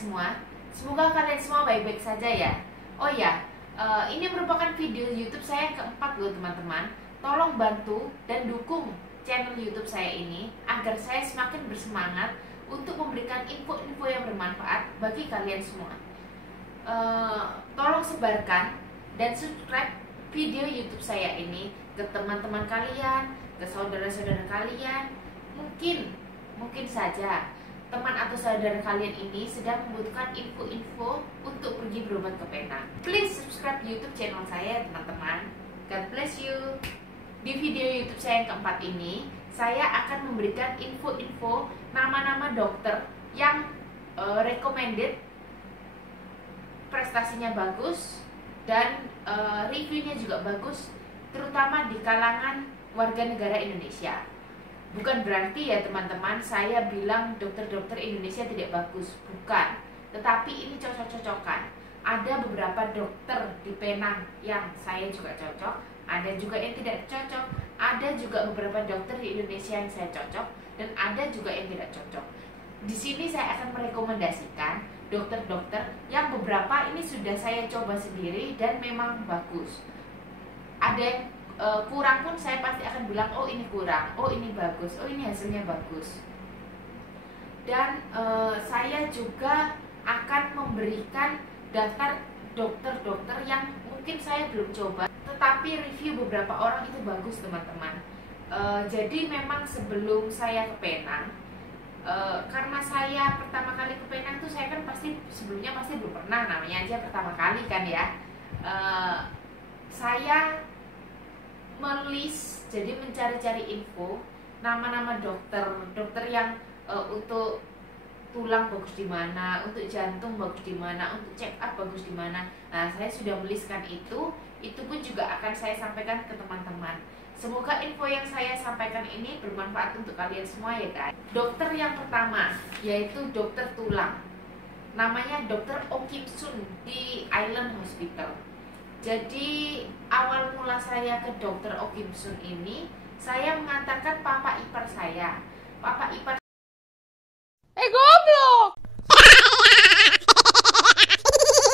semua. Semoga kalian semua baik-baik saja ya. Oh ya, ini merupakan video YouTube saya yang keempat loh teman-teman. Tolong bantu dan dukung channel YouTube saya ini agar saya semakin bersemangat untuk memberikan info-info yang bermanfaat bagi kalian semua. Tolong sebarkan dan subscribe video YouTube saya ini ke teman-teman kalian, ke saudara-saudara kalian. Mungkin saja teman atau saudara kalian ini sedang membutuhkan info-info untuk pergi berobat ke Penang. Please subscribe YouTube channel saya teman-teman. God bless you. Di video YouTube saya yang keempat ini, saya akan memberikan info-info nama-nama dokter yang recommended, prestasinya bagus, dan reviewnya juga bagus, terutama di kalangan warga negara Indonesia. Bukan berarti ya teman-teman saya bilang dokter-dokter Indonesia tidak bagus, bukan. Tetapi ini cocok-cocokan. Ada beberapa dokter di Penang yang saya juga cocok, ada juga yang tidak cocok. Ada juga beberapa dokter di Indonesia yang saya cocok, dan ada juga yang tidak cocok. Di sini saya akan merekomendasikan dokter-dokter yang beberapa ini sudah saya coba sendiri dan memang bagus. Ada yang kurang pun saya pasti akan bilang, oh ini kurang, oh ini bagus, oh ini hasilnya bagus. Dan saya juga akan memberikan daftar dokter-dokter yang mungkin saya belum coba, tetapi review beberapa orang itu bagus teman-teman. Jadi memang sebelum saya ke Penang, karena saya pertama kali ke Penang tuh saya kan sebelumnya pasti belum pernah, namanya aja pertama kali kan ya. Saya melis, jadi mencari-cari info nama-nama dokter yang untuk tulang bagus di mana, untuk jantung bagus di mana, untuk check up bagus di mana. Nah, saya sudah meliskan itu pun juga akan saya sampaikan ke teman-teman. Semoga info yang saya sampaikan ini bermanfaat untuk kalian semua ya guys. Dokter yang pertama yaitu dokter tulang, namanya Dokter Oh Kim Sun di Island Hospital. Jadi awal mula saya ke Dokter Oh Kim Sun ini, saya mengantarkan papa ipar saya. Papa ipar goblok.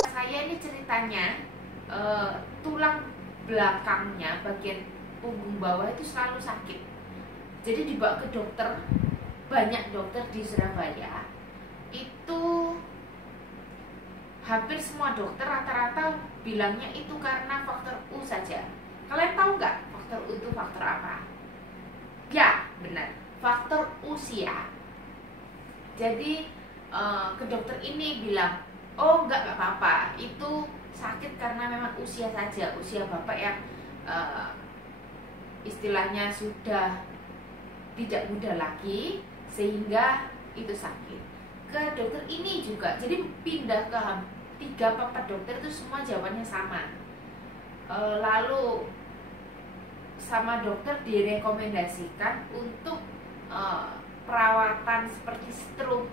Saya ini ceritanya tulang belakangnya bagian punggung bawah itu selalu sakit. Jadi dibawa ke dokter, banyak dokter di Surabaya. Itu hampir semua dokter rata-rata bilangnya itu karena faktor U saja. Kalian tahu nggak faktor U itu faktor apa? Ya, benar, faktor usia. Jadi ke dokter ini bilang, oh nggak apa-apa, itu sakit karena memang usia saja, usia bapak yang istilahnya sudah tidak muda lagi sehingga itu sakit. Ke dokter ini juga, jadi pindah ke 3-4 dokter itu semua jawabannya sama. Lalu sama dokter direkomendasikan untuk perawatan seperti setrum.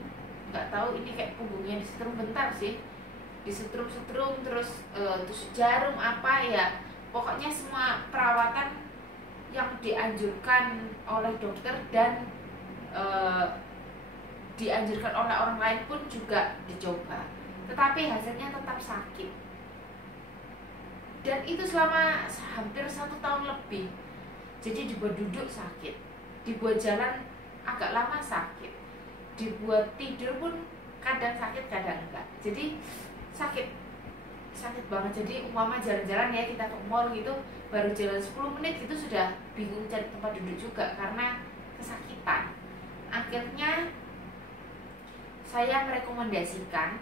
Nggak tahu ini kayak punggungnya disetrum bentar sih, disetrum-setrum terus tusuk jarum apa ya, pokoknya semua perawatan yang dianjurkan oleh dokter dan dianjurkan oleh orang lain pun juga dicoba, tetapi hasilnya tetap sakit. Dan itu selama hampir 1 tahun lebih. Jadi dibuat duduk sakit, dibuat jalan agak lama sakit, dibuat tidur pun kadang sakit kadang enggak. Jadi sakit banget. Jadi umpama jalan-jalan ya, kita ke mall gitu, baru jalan 10 menit itu sudah bingung cari tempat duduk juga karena kesakitan. Akhirnya saya merekomendasikan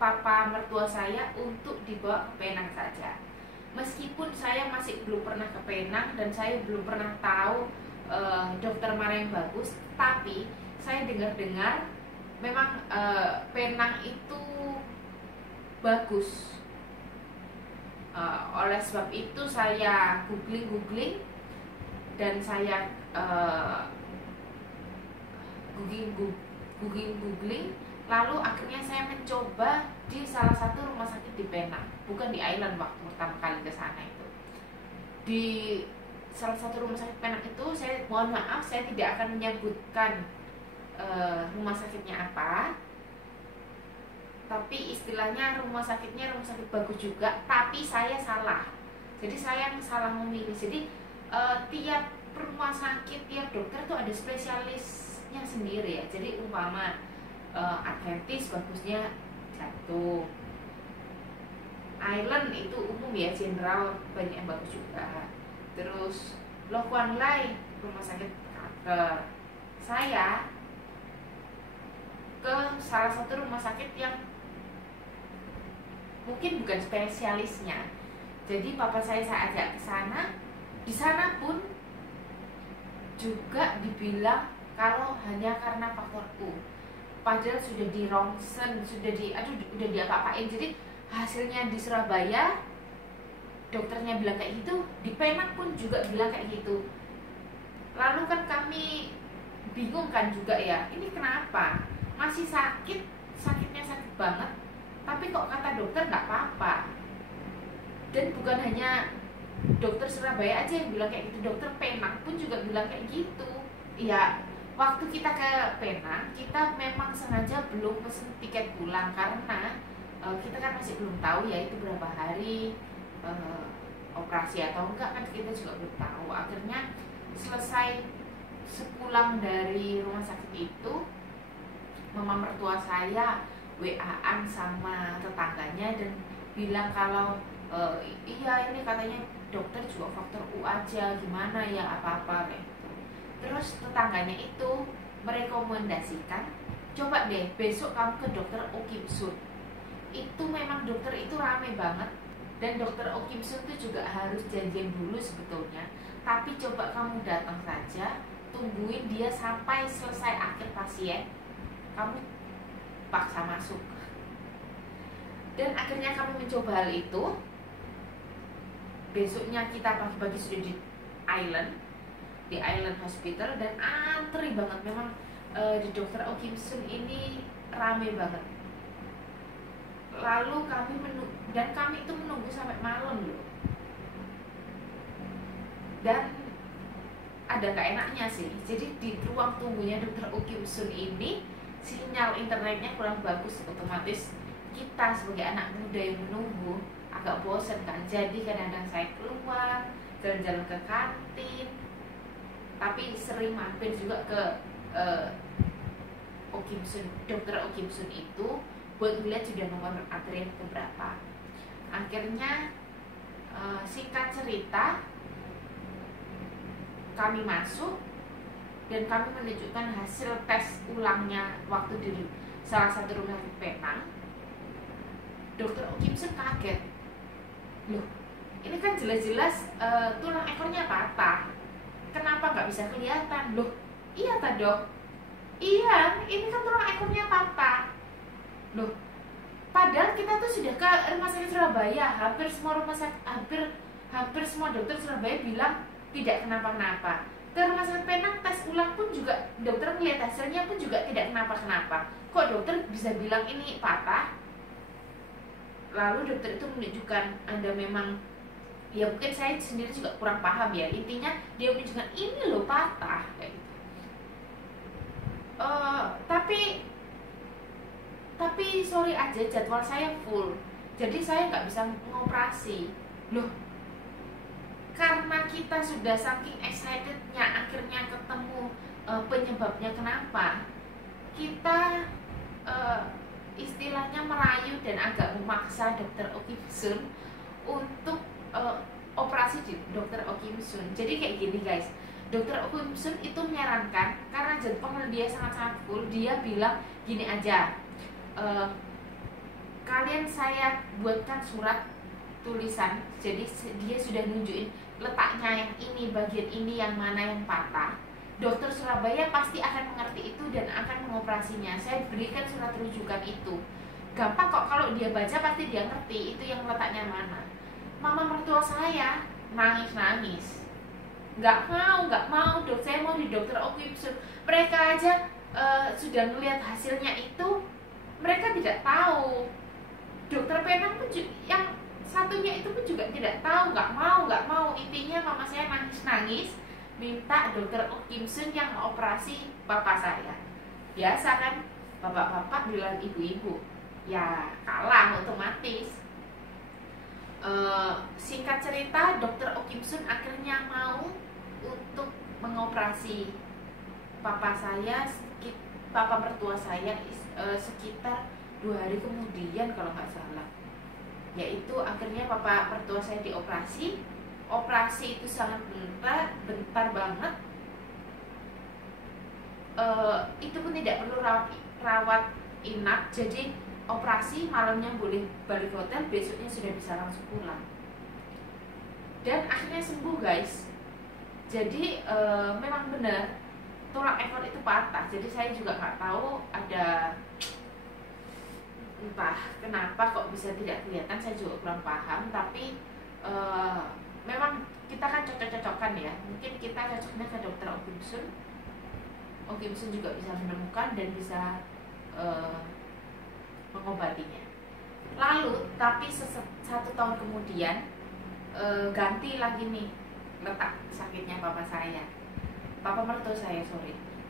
papa mertua saya untuk dibawa ke Penang saja. Meskipun saya masih belum pernah ke Penang dan saya belum pernah tahu dokter mana yang bagus, tapi saya dengar-dengar memang Penang itu bagus. Oleh sebab itu saya googling dan saya googling, lalu akhirnya saya mencoba di salah satu rumah sakit di Penang, bukan di Island waktu pertama kali ke sana itu. Di salah satu rumah sakit Penang itu, saya mohon maaf saya tidak akan menyebutkan rumah sakitnya apa, tapi istilahnya rumah sakitnya rumah sakit bagus juga, tapi saya salah. Jadi saya yang salah memilih. Jadi tiap rumah sakit, tiap dokter tuh ada spesialisnya sendiri ya. Jadi umpama Adventist bagusnya jantung, Island itu umum ya, general banyak yang bagus juga. Terus Lo Kuan Lai rumah sakit kanker. Saya ke salah satu rumah sakit yang mungkin bukan spesialisnya. Jadi papa saya ajak ke sana. Di sana pun juga dibilang kalau hanya karena faktor U. Padahal sudah di rongsen, udah diapa-apain. Jadi hasilnya di Surabaya dokternya bilang kayak gitu, di Penang pun juga bilang kayak gitu. Lalu kan kami bingung kan juga ya, ini kenapa? Masih sakitnya sakit banget, tapi kok kata dokter nggak apa-apa. Dan bukan hanya dokter Surabaya aja yang bilang kayak gitu, dokter Penang pun juga bilang kayak gitu. Ya, waktu kita ke Penang, kita memang sengaja belum pesen tiket pulang karena kita kan masih belum tahu ya itu berapa hari operasi atau enggak, kan kita juga belum tahu. Akhirnya selesai sepulang dari rumah sakit itu, mama mertua saya WA-an sama tetangganya dan bilang kalau iya ini katanya dokter juga faktor U aja, gimana ya apa-apa kayak gitu. Terus tetangganya itu merekomendasikan, coba deh besok kamu ke dokter Oh Kim Sun. Itu memang dokter itu rame banget, dan dokter Oh Kim Sun itu juga harus janjian dulu sebetulnya. Tapi coba kamu datang saja, tungguin dia sampai selesai akhir pasien, kamu paksa masuk. Dan akhirnya kami mencoba hal itu. Besoknya kita pagi-pagi sudah di Island Hospital, dan antri banget memang. Di dokter Oh Kim Sun ini rame banget. Lalu kami itu menunggu sampai malam loh. Dan ada gak enaknya sih. Jadi di ruang tunggunya dokter Oh Kim Sun ini sinyal internetnya kurang bagus, otomatis kita sebagai anak muda yang menunggu agak bosan kan. Jadi kadang-kadang saya keluar jalan-jalan ke kantin, tapi sering mampir juga ke Oh Kim Sun, dokter Oh Kim Sun itu buat ngeliat sudah nomor antrian keberapa. Akhirnya singkat cerita kami masuk dan kami menunjukkan hasil tes ulangnya waktu di salah satu rumah sakit Penang. Dokter Oh Kim Sun kaget, loh ini kan jelas-jelas tulang ekornya patah, kenapa nggak bisa kelihatan? Loh iya ta dok, iya ini kan tulang ekornya patah. Loh padahal kita tuh sudah ke rumah sakit Surabaya, hampir semua rumah sakit, hampir semua dokter Surabaya bilang tidak kenapa-kenapa. Ke rumah sakit Penang tes ulang pun juga dokter melihat hasilnya pun juga tidak kenapa-kenapa. Kok dokter bisa bilang ini patah? Lalu dokter itu menunjukkan Anda memang, ya mungkin saya sendiri juga kurang paham ya, intinya dia menunjukkan ini loh patah kayak gitu. Tapi sorry aja jadwal saya full, jadi saya nggak bisa ngoperasi. Loh karena kita sudah saking excitednya akhirnya ketemu penyebabnya kenapa, kita istilahnya merayu dan agak memaksa dokter Oh Kim Sun untuk operasi di dokter Oh Kim Sun. Jadi kayak gini guys, dokter Oh Kim Sun itu menyarankan karena jadwal dia sangat-sangat full, dia bilang gini aja, kalian saya buatkan surat tulisan, jadi dia sudah nunjukin letaknya yang ini, bagian ini yang mana yang patah. Dokter Surabaya pasti akan mengerti itu dan akan mengoperasinya. Saya berikan surat rujukan itu. Gampang kok, kalau dia baca pasti dia ngerti itu yang letaknya mana. Mama mertua saya nangis-nangis. Nggak mau dok, saya mau di dokter Oh Kim Sun. Mereka aja sudah melihat hasilnya itu, mereka tidak tahu. Dokter Penang pun yang satunya itu pun juga tidak tahu, nggak mau. Intinya mama saya nangis-nangis minta dokter Oh Kim Sun yang operasi bapak saya. Biasa kan bapak-bapak bilang ibu-ibu, ya kalah otomatis. Singkat cerita, dokter Oh Kim Sun akhirnya mau untuk mengoperasi papa saya, papa mertua saya sekitar 2 hari kemudian kalau nggak salah. Yaitu akhirnya papa mertua saya dioperasi. Operasi itu sangat bentar banget. Itu pun tidak perlu rawat inap, jadi operasi malamnya boleh balik ke hotel, besoknya sudah bisa langsung pulang. Dan akhirnya sembuh guys. Jadi memang benar tulang ekor itu patah. Jadi saya juga nggak tahu, ada entah kenapa kok bisa tidak kelihatan, saya juga kurang paham. Tapi memang kita kan cocok-cocokan ya. Mungkin kita cocoknya ke dokter Oh Kim Sun. Oh Kim Sun juga bisa menemukan dan bisa mengobatinya. Lalu tapi 1 tahun kemudian ganti lagi nih letak sakitnya papa mertua saya,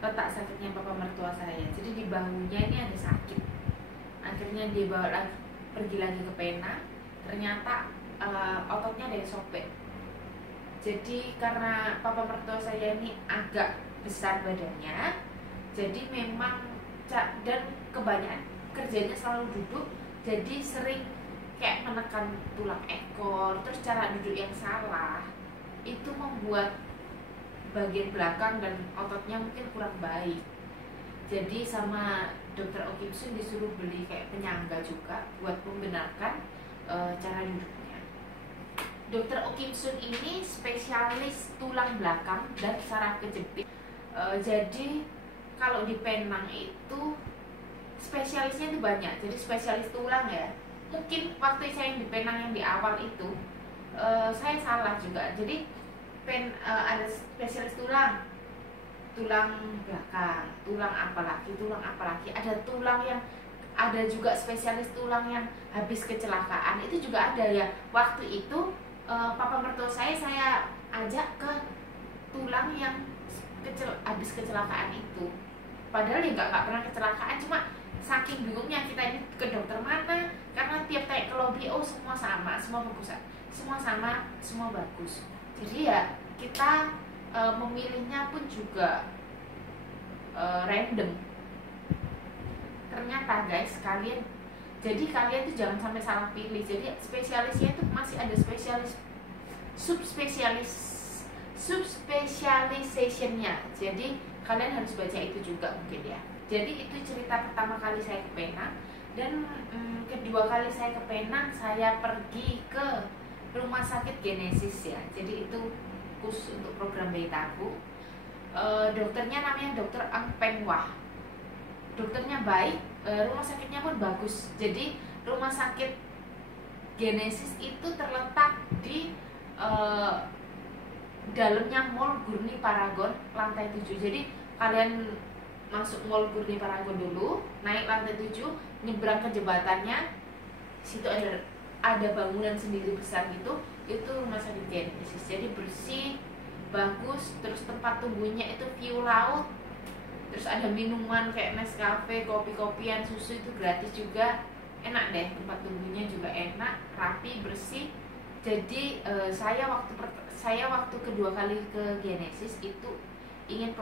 letak sakitnya papa mertua saya. Jadi di bahunya ini ada sakit. Akhirnya dia pergi lagi ke Pena, ternyata ototnya ada yang sobek. Jadi karena papa mertua saya ini agak besar badannya, jadi memang dan kebanyakan kerjanya selalu duduk, jadi sering kayak menekan tulang ekor. Terus cara duduk yang salah itu membuat bagian belakang dan ototnya mungkin kurang baik. Jadi sama dokter Oh Kim Sun disuruh beli kayak penyangga juga buat membenarkan cara duduknya. Dokter Oh Kim Sun ini spesialis tulang belakang dan saraf kejepit. Jadi kalau di Penang itu spesialisnya itu banyak. Jadi spesialis tulang ya. Mungkin waktu saya yang di Penang yang di awal itu saya salah juga. Jadi ada spesialis tulang belakang, tulang apa lagi. Ada tulang yang ada juga spesialis tulang yang habis kecelakaan, itu juga ada ya. Waktu itu papa mertua saya ajak ke tulang yang habis kecelakaan itu. Padahal ya nggak pernah kecelakaan, cuma saking bingungnya kita ini ke dokter mana, karena tiap kayak ke lobby semua sama, semua bagus, semua sama, semua bagus. Jadi ya kita memilihnya pun juga random. Ternyata guys, kalian tuh jangan sampai salah pilih. Jadi spesialisnya itu masih ada subspecializationnya. Jadi kalian harus baca itu juga mungkin ya. Jadi itu cerita pertama kali saya ke Penang. Dan kedua kali saya ke Penang, saya pergi ke rumah sakit Genesis ya. Jadi itu khusus untuk program bayi tabung. Dokternya namanya Dokter Ang Peng Wah. Dokternya baik, rumah sakitnya pun bagus. Jadi rumah sakit Genesis itu terletak di dalamnya Mall Gurni Paragon lantai 7. Jadi kalian masuk Mall Gurni Paragon dulu, naik lantai 7, nyebrang ke jembatannya, situ ada bangunan sendiri besar gitu, itu rumah sakit Genesis. Jadi bersih, bagus, terus tempat tunggunya itu view laut, terus ada minuman kayak Nescafe, kopi-kopian, susu itu gratis juga, enak deh. Tempat tunggunya juga enak, rapi, bersih. Jadi saya waktu kedua kali ke Genesis itu ingin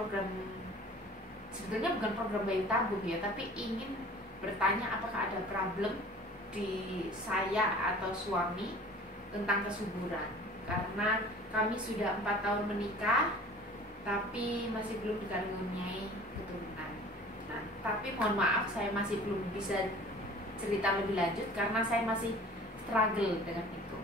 sebetulnya bukan program bayi tabung ya, tapi ingin bertanya apakah ada problem di saya atau suami tentang kesuburan. Karena kami sudah 4 tahun menikah, tapi masih belum dikaruniai keturunan. Nah, tapi mohon maaf, saya masih belum bisa cerita lebih lanjut karena saya masih struggle dengan itu.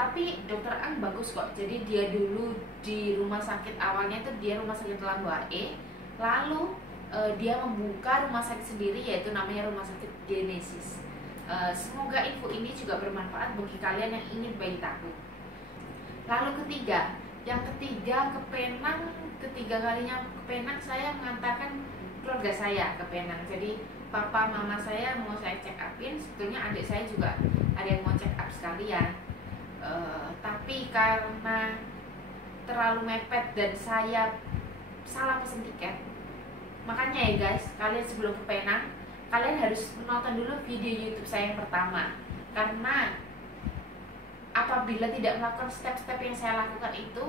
Tapi dokter Ang bagus kok. Jadi dia dulu di rumah sakit awalnya itu dia rumah sakit Langwae, lalu dia membuka rumah sakit sendiri, yaitu namanya rumah sakit Genesis. Semoga info ini juga bermanfaat bagi kalian yang ingin bayi tabung. Lalu yang ketiga ke Penang, ketiga kalinya ke Penang saya mengantarkan keluarga saya ke Penang. Jadi papa mama saya mau saya check upin, sebetulnya adik saya juga ada yang mau check up sekalian. Tapi karena terlalu mepet dan saya salah pesen tiket, makanya ya guys, kalian sebelum ke Penang kalian harus menonton dulu video YouTube saya yang pertama, karena apabila tidak melakukan step-step yang saya lakukan itu,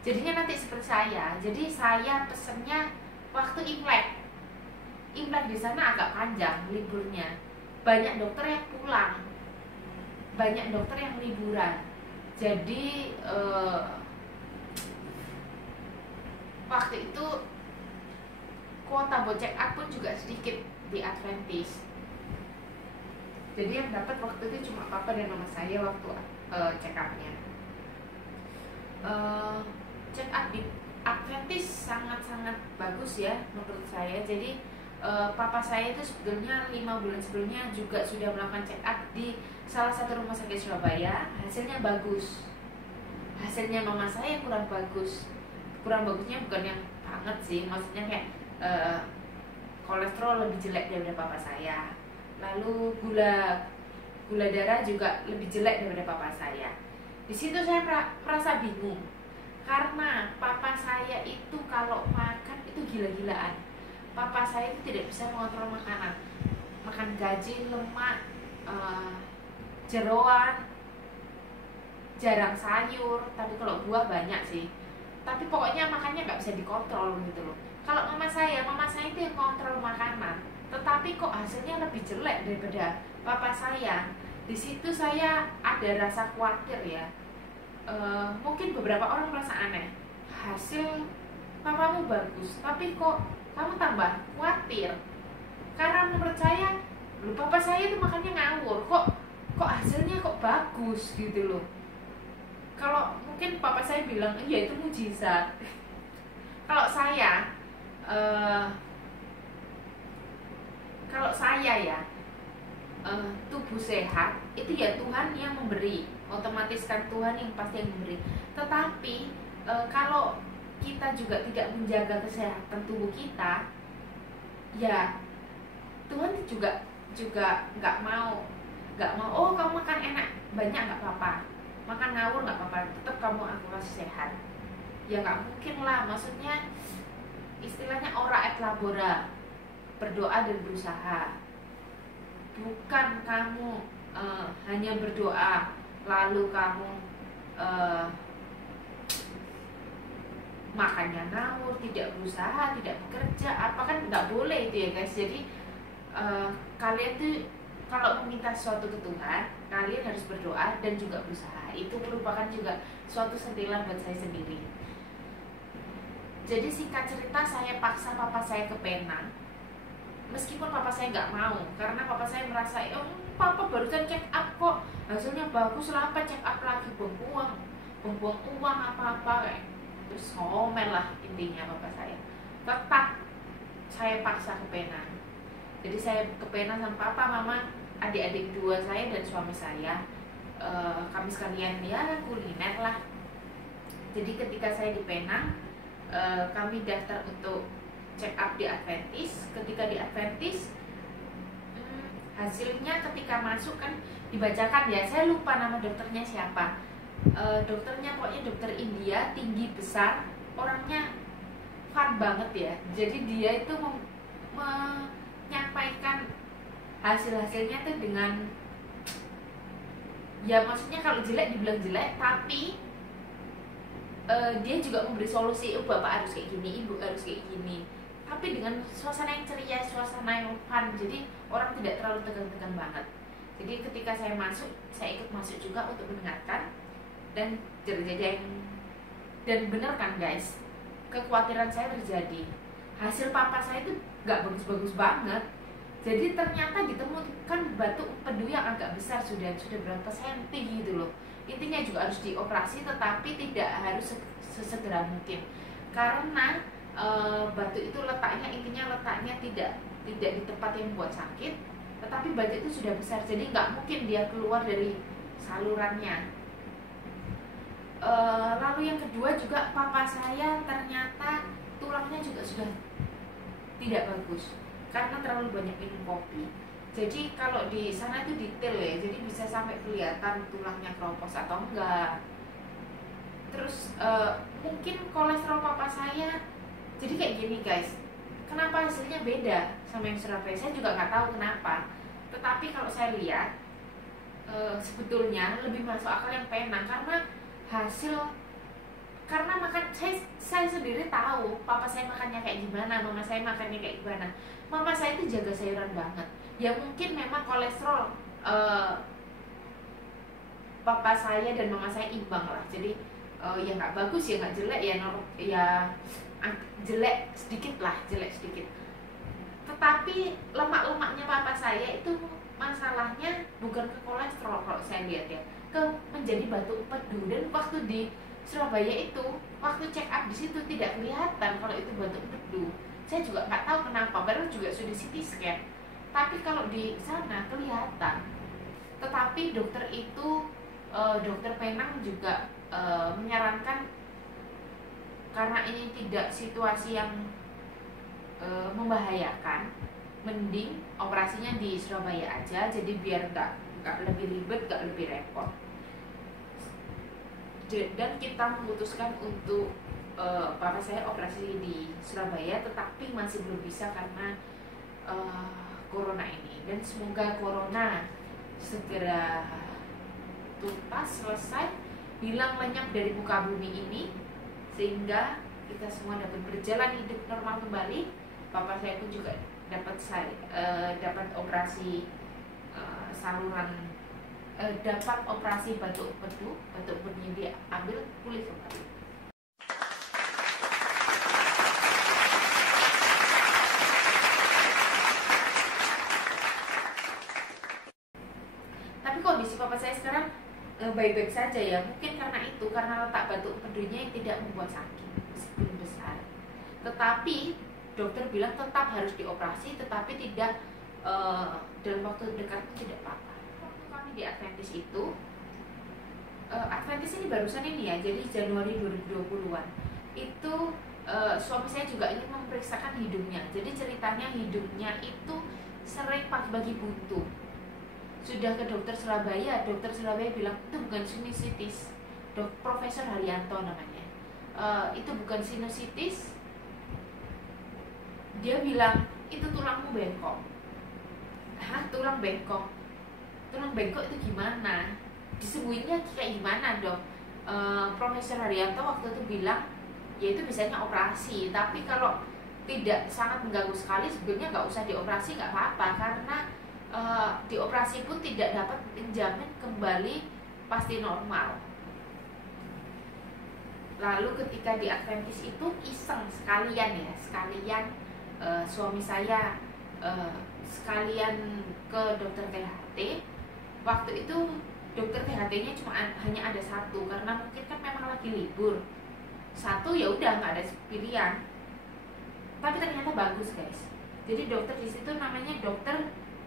jadinya nanti seperti saya. Jadi saya pesennya waktu Imlek. Imlek di sana agak panjang liburnya, banyak dokter yang pulang, banyak dokter yang liburan. Jadi waktu itu kuota buat check up pun juga sedikit di Adventist. Jadi yang dapat waktu itu cuma papa dan mama saya waktu check upnya. Check up di Adventist sangat-sangat bagus ya menurut saya. Jadi papa saya itu sebetulnya 5 bulan sebelumnya juga sudah melakukan check up di salah satu rumah sakit Surabaya. Hasilnya bagus. Hasilnya mama saya kurang bagus. Kurang bagusnya bukan yang banget sih, maksudnya kayak kolesterol lebih jelek daripada papa saya. Lalu gula darah juga lebih jelek daripada papa saya. Di situ saya merasa bingung, karena papa saya itu kalau makan itu gila-gilaan. Papa saya itu tidak bisa mengontrol makanan, makan gaji, lemak, jeroan, jarang sayur, tapi kalau buah banyak sih. Tapi pokoknya makannya nggak bisa dikontrol gitu loh. Kalau mama saya itu yang kontrol makanan, tetapi kok hasilnya lebih jelek daripada papa saya. Di situ saya ada rasa khawatir ya. Mungkin beberapa orang merasa aneh, hasil papamu bagus, tapi kok kamu tambah khawatir? Karena menurut saya, papa saya itu makannya ngawur, kok hasilnya kok bagus gitu loh. Kalau mungkin papa saya bilang, iya itu mujizat. Kalau saya ya, tubuh sehat itu ya Tuhan yang memberi, otomatis kan Tuhan yang pasti yang memberi. Tetapi kalau kita juga tidak menjaga kesehatan tubuh kita, ya Tuhan juga nggak mau oh kamu makan enak banyak nggak apa-apa, makan ngawur nggak apa-apa, tetap kamu aku kasih sehat. Ya nggak mungkin lah, maksudnya istilahnya ora et labora, berdoa dan berusaha. Bukan kamu hanya berdoa lalu kamu makannya ngawur, tidak berusaha, tidak bekerja, apa kan nggak boleh itu ya guys. Jadi kalian tuh kalau meminta sesuatu ke Tuhan, kalian harus berdoa dan juga berusaha. Itu merupakan juga suatu sentilan buat saya sendiri. Jadi singkat cerita, saya paksa papa saya ke Penang, meskipun papa saya nggak mau, karena papa saya merasa, papa barusan check up kok, hasilnya bagus lah, apa check up lagi, buang uang apa-apa, terus ngomel lah intinya papa saya. Tetap saya paksa ke Penang. Jadi saya ke Penang sama papa, mama, adik-adik dua saya dan suami saya. Kami sekalian ya kuliner lah. Jadi ketika saya di Penang, kami daftar untuk check up di Adventist. Ketika di Adventist, hasilnya ketika masuk kan dibacakan ya, saya lupa nama dokternya siapa. Dokternya pokoknya dokter India, tinggi besar, orangnya fun banget ya. Jadi dia itu menyampaikan hasil-hasilnya tuh dengan, ya maksudnya kalau jelek dibilang jelek, tapi dia juga memberi solusi, bapak harus kayak gini, ibu harus kayak gini, tapi dengan suasana yang ceria, suasana yang fun. Jadi orang tidak terlalu tegang-tegang banget. Jadi ketika saya masuk, saya ikut masuk juga untuk mendengarkan dan terjadi dan bener kan guys, kekhawatiran saya terjadi. Hasil papa saya itu nggak bagus-bagus banget. Jadi ternyata ditemukan batu empedu yang agak besar, sudah berapa senti gitu loh. Intinya juga harus dioperasi, tetapi tidak harus sesegera mungkin, karena batu itu letaknya tidak di tempat yang buat sakit, tetapi batu itu sudah besar, jadi nggak mungkin dia keluar dari salurannya. Lalu yang kedua juga papa saya ternyata tulangnya juga sudah tidak bagus karena terlalu banyak minum kopi. Jadi kalau di sana itu detail ya, jadi bisa sampai kelihatan tulangnya keropos atau enggak. Terus mungkin kolesterol papa saya, jadi kayak gini guys, kenapa hasilnya beda sama yang Surabaya, saya juga nggak tahu kenapa. Tetapi kalau saya lihat sebetulnya lebih masuk akal yang Penang, karena makan saya sendiri tahu papa saya makannya kayak gimana, mama saya makannya kayak gimana. Mama saya itu jaga sayuran banget. Ya mungkin memang kolesterol papa saya dan mama saya imbang lah. Jadi ya nggak bagus ya nggak jelek ya, jelek sedikit lah, jelek sedikit. Tetapi lemak-lemaknya papa saya itu masalahnya bukan ke kolesterol kalau saya lihat ya, ke menjadi batu empedu. Dan waktu di Surabaya itu, waktu check up di situ tidak kelihatan kalau itu batu empedu. Saya juga nggak tahu kenapa, baru juga sudah CT scan. Tapi kalau di sana kelihatan. Tetapi dokter itu, dokter Penang juga menyarankan karena ini tidak situasi yang membahayakan, mending operasinya di Surabaya aja, jadi biar nggak lebih ribet, nggak lebih repot. Dan kita memutuskan untuk papa saya operasi di Surabaya, tetapi masih belum bisa karena corona ini. Dan semoga corona segera tuntas, selesai, hilang lenyap dari muka bumi ini, sehingga kita semua dapat berjalan hidup normal kembali. Papa saya pun juga dapat operasi saluran, dapat operasi batu empedunya dia ambil, pulih kembali. Tapi kondisi papa saya sekarang baik-baik saja ya, mungkin karena letak batu empedunya yang tidak membuat sakit meskipun besar. Tetapi dokter bilang tetap harus dioperasi, tetapi tidak dalam waktu dekat tidak apa-apa. Waktu kami di Adventist itu, Adventist ini barusan ini ya, jadi Januari 2020-an itu suami saya juga ingin memeriksakan hidungnya. Jadi ceritanya hidungnya itu sering pagi-pagi buntu. Sudah ke dokter Surabaya bilang itu bukan sinusitis. Profesor Haryanto namanya, itu bukan sinusitis. Dia bilang itu tulangmu bengkok. Hah, tulang bengkok itu gimana? Disembuhinnya kayak gimana dok? Profesor Haryanto waktu itu bilang ya itu biasanya operasi, tapi kalau tidak sangat mengganggu sekali sebenarnya nggak usah dioperasi, nggak apa-apa, karena dioperasi pun tidak dapat menjamin kembali pasti normal. Lalu ketika di Adventist itu iseng sekalian suami saya sekalian ke dokter THT. Waktu itu dokter THT-nya hanya ada satu, karena mungkin kan memang lagi libur. Satu ya udah nggak ada pilihan. Tapi ternyata bagus guys. Jadi dokter di situ namanya dokter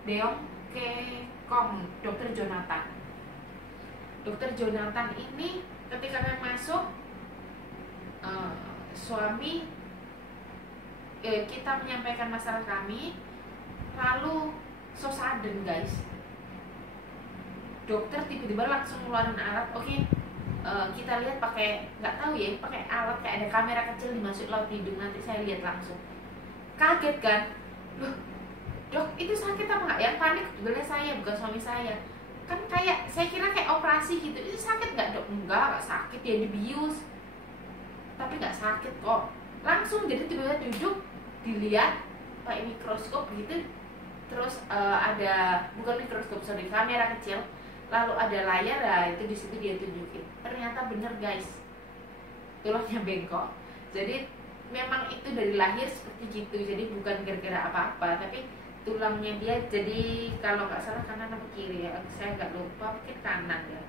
Beong Ke Kong, dokter Jonathan. Dokter Jonathan ini ketika kami masuk, suami kita menyampaikan masalah kami, lalu so sudden guys, dokter tiba-tiba langsung ngeluarin alat. Oke, kita lihat pakai, nggak tahu ya, pakai alat kayak ada kamera kecil dimasuk laut hidung, nanti saya lihat langsung. Kaget kan, loh dok itu sakit apa nggak? Yang panik sebenarnya saya, bukan suami saya. Kan kayak saya kira kayak operasi gitu. Itu sakit nggak dok? Nggak sakit ya, dibius. Tapi nggak sakit kok. Langsung jadi tiba-tiba duduk, dilihat pakai mikroskop gitu. Terus ada, bukan mikroskop, sorry, kamera kecil. Lalu ada layar, lah itu di situ dia tunjukin. Ternyata bener guys, tulangnya bengkok. Jadi memang itu dari lahir seperti gitu. Jadi bukan gara-gara apa-apa, tapi tulangnya dia, jadi kalau nggak salah kanan atau kiri ya, saya nggak lupa, mungkin kanan ya.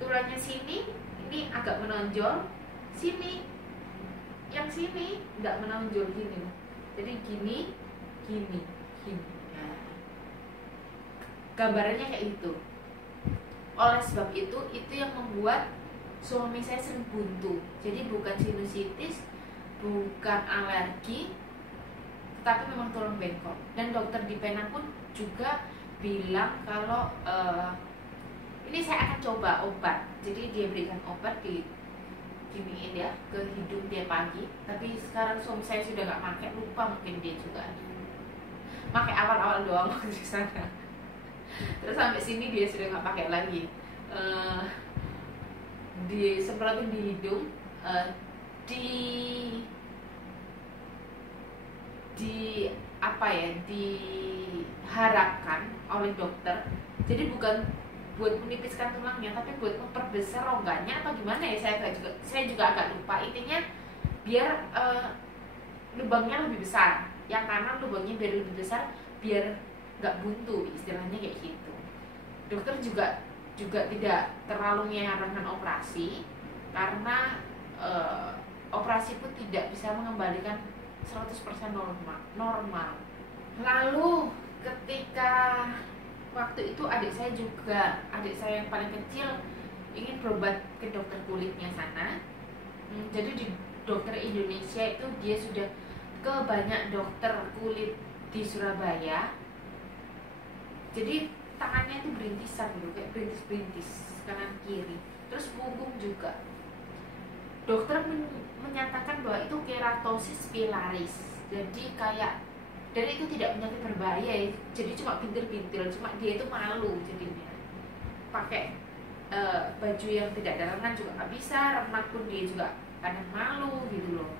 Tulangnya sini ini agak menonjol, sini yang sini nggak menonjol gini, jadi gini. Nah, gambarannya kayak gitu. Oleh sebab itu yang membuat suami saya sering buntu. Jadi bukan sinusitis, bukan alergi, tapi memang tulang bengkok. Dan dokter di Penang pun juga bilang kalau ini saya akan coba obat. Jadi dia berikan obat giniin ya ke hidung tiap pagi. Tapi sekarang suami saya sudah nggak pakai, lupa mungkin dia juga pakai awal-awal doang waktu di sana. Terus sampai sini dia sudah nggak pakai lagi. Disemprotin di hidung, di apa ya, diharapkan oleh dokter. Jadi bukan buat menipiskan tulangnya, tapi buat memperbesar rongganya atau gimana ya, saya juga agak lupa. Intinya biar lubangnya lebih besar, yang kanan lubangnya biar lebih besar, biar nggak buntu, istilahnya kayak gitu. Dokter juga tidak terlalu menyarankan operasi, karena operasi pun tidak bisa mengembalikan 100% normal. Lalu ketika waktu itu adik saya yang paling kecil ingin berobat ke dokter kulitnya sana. Jadi di dokter Indonesia itu dia sudah ke banyak dokter kulit di Surabaya. Jadi tangannya itu berintisan gitu, kayak berintis-berintis kanan kiri. Terus punggung juga. Dokter menyatakan bahwa itu keratosis pilaris. Jadi kayak, dan itu tidak penyakit berbahaya ya. Jadi cuma bintil-bintil, cuma dia itu malu jadinya. Pakai baju yang tidak ada lengan juga nggak bisa, remak pun dia juga kadang malu gitu loh.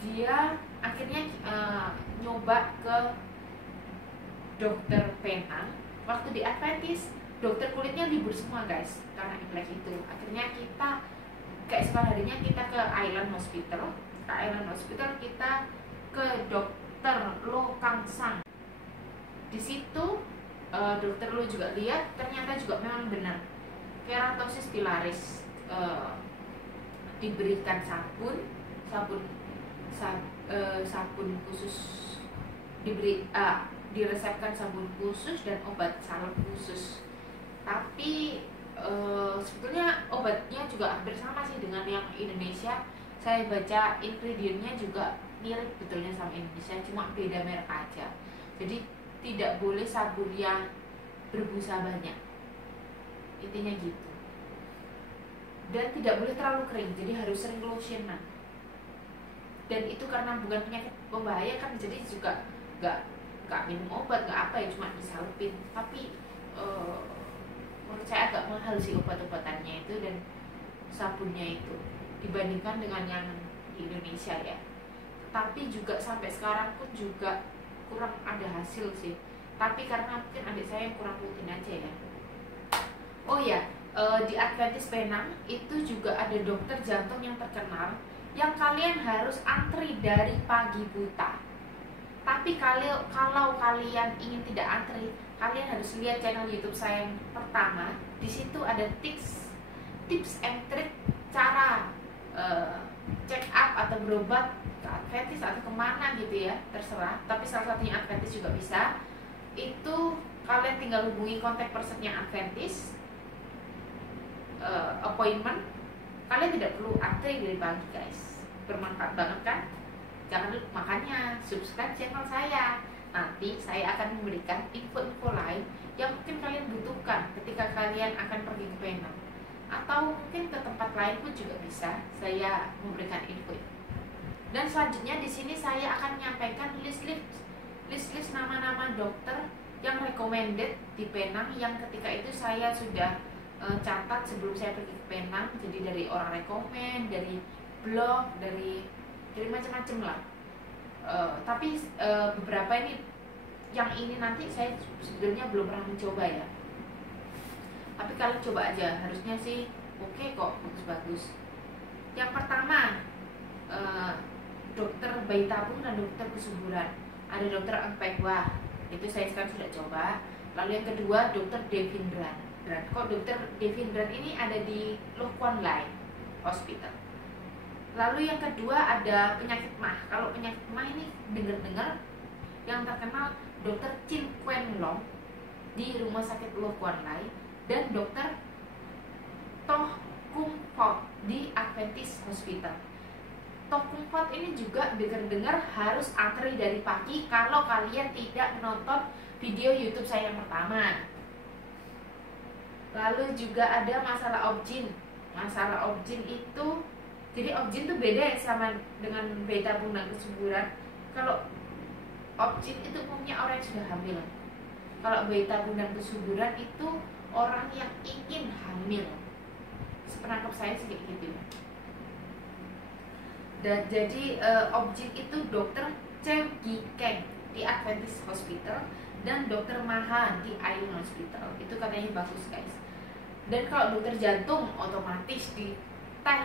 Dia akhirnya nyoba ke dokter Penang. Waktu di Adventist, dokter kulitnya libur semua guys karena Imlek itu. Akhirnya kita keesokan harinya kita ke Island Hospital. Ke Island Hospital kita ke dokter Lo Kang Sang. Di situ dokter Lo juga lihat, ternyata juga memang benar keratosis pilaris. Diberikan sabun khusus, diresepkan sabun khusus dan obat salep khusus. Tapi sebetulnya obatnya juga hampir sama sih dengan yang Indonesia. Saya baca ingredientnya juga mirip betulnya sama Indonesia, cuma beda merek aja. Jadi tidak boleh sabun yang berbusa banyak, intinya gitu. Dan tidak boleh terlalu kering, jadi harus sering lotionan. Dan itu karena bukan penyakit pembahaya kan, jadi juga nggak minum obat, nggak apa ya, cuma disalupin. Tapi menurut saya agak mahal sih obat-obatannya itu dan sabunnya itu dibandingkan dengan yang di Indonesia ya. Tapi juga sampai sekarang pun juga kurang ada hasil sih. Tapi karena mungkin adik saya yang kurang rutin aja ya. Oh ya, di Adventist Penang itu juga ada dokter jantung yang terkenal, yang kalian harus antri dari pagi buta. Tapi kalau kalian ingin tidak antri, kalian harus lihat channel YouTube saya yang pertama. Di situ ada tips and trick cara check up atau berobat ke Adventist atau kemana gitu ya, terserah. Tapi salah satunya Adventist juga bisa. Itu kalian tinggal hubungi kontak personnya Adventist, appointment. Kalian tidak perlu antri dari pagi guys. Bermanfaat banget kan? Jangan lupa, makanya subscribe channel saya. Nanti saya akan memberikan info-info lain yang mungkin kalian butuhkan ketika kalian akan pergi ke Penang, atau mungkin ke tempat lain pun juga bisa saya memberikan info. Dan selanjutnya di sini saya akan menyampaikan list nama-nama dokter yang recommended di Penang, yang ketika itu saya sudah catat sebelum saya pergi ke Penang. Jadi dari orang rekomend, dari blog, dari macam-macam lah. Tapi beberapa yang ini nanti saya sebenarnya belum pernah mencoba ya. Tapi kalian coba aja, harusnya sih oke kok, bagus-bagus. Yang pertama dokter bayi tabung dan dokter kesuburan. Ada dokter Angpekwa, itu saya sekarang sudah coba. Lalu yang kedua dokter Devindran. Kok dokter Devindran ini ada di Loh Kuan Lai Hospital. Lalu yang kedua ada penyakit mah. Kalau penyakit mah ini dengar-dengar yang terkenal dokter Chin Kuen Long di Rumah Sakit Loh Kuan Lai, dan dokter Toh Kung Fot di Adventist Hospital. Toh Kung Fot ini juga dengar-dengar harus antri dari pagi kalau kalian tidak menonton video YouTube saya yang pertama. Lalu juga ada masalah objin. Masalah objin itu, jadi objin itu beda ya sama dengan beta tabung dan kesuburan. Kalau objin itu umumnya orang yang sudah hamil. Kalau beta tabung dan kesuburan itu orang yang ingin hamil. Sepenangkap saya sih kayak gitu. Dan jadi objin itu dokter Chew Gi Keng di Adventist Hospital dan dokter Maha di Ayun Hospital. Itu katanya bagus guys. Dan kalau dokter jantung otomatis di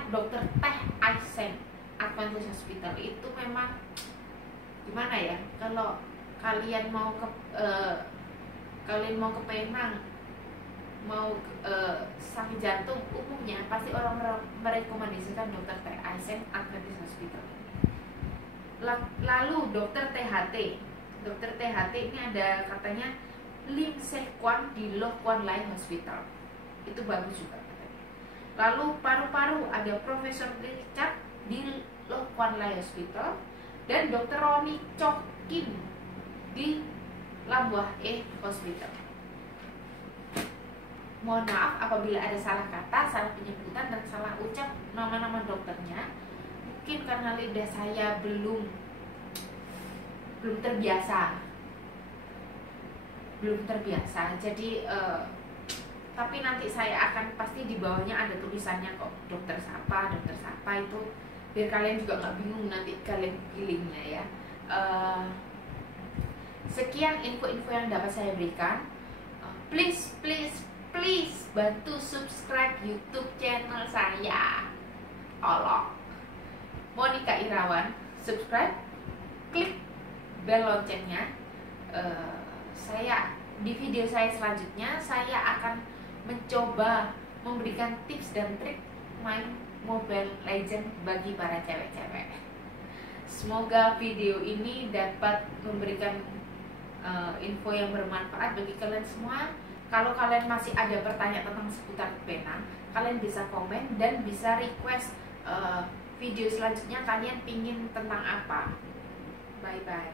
dokter Teh Ai Seng Adventist Hospital. Itu memang gimana ya, kalau kalian mau ke Penang, mau sakit jantung, umumnya pasti orang merekomendasikan dokter Teh Ai Seng Adventist Hospital. Lalu dokter THT ini ada katanya Lim Seh Kwan di Lo Kwan Lai Hospital, itu bagus juga. Lalu paru-paru ada Profesor Richard di Lo Kwan Lai Hospital dan dokter Roni Chok Kim di Lam Wah E Hospital. Mohon maaf apabila ada salah kata, salah penyebutan, dan salah ucap nama-nama dokternya. Mungkin karena lidah saya belum terbiasa. Jadi tapi nanti saya akan pasti di bawahnya ada tulisannya kok, dokter siapa itu, biar kalian juga nggak bingung nanti kalian pilihnya ya. Sekian info-info yang dapat saya berikan. Please bantu subscribe YouTube channel saya. Tolong. Monica Irawan, subscribe, klik bel loncengnya. Di video saya selanjutnya saya akan mencoba memberikan tips dan trik main Mobile Legends bagi para cewek-cewek. Semoga video ini dapat memberikan info yang bermanfaat bagi kalian semua. Kalau kalian masih ada pertanyaan tentang seputar pena, kalian bisa komen dan bisa request video selanjutnya kalian pingin tentang apa. Bye bye.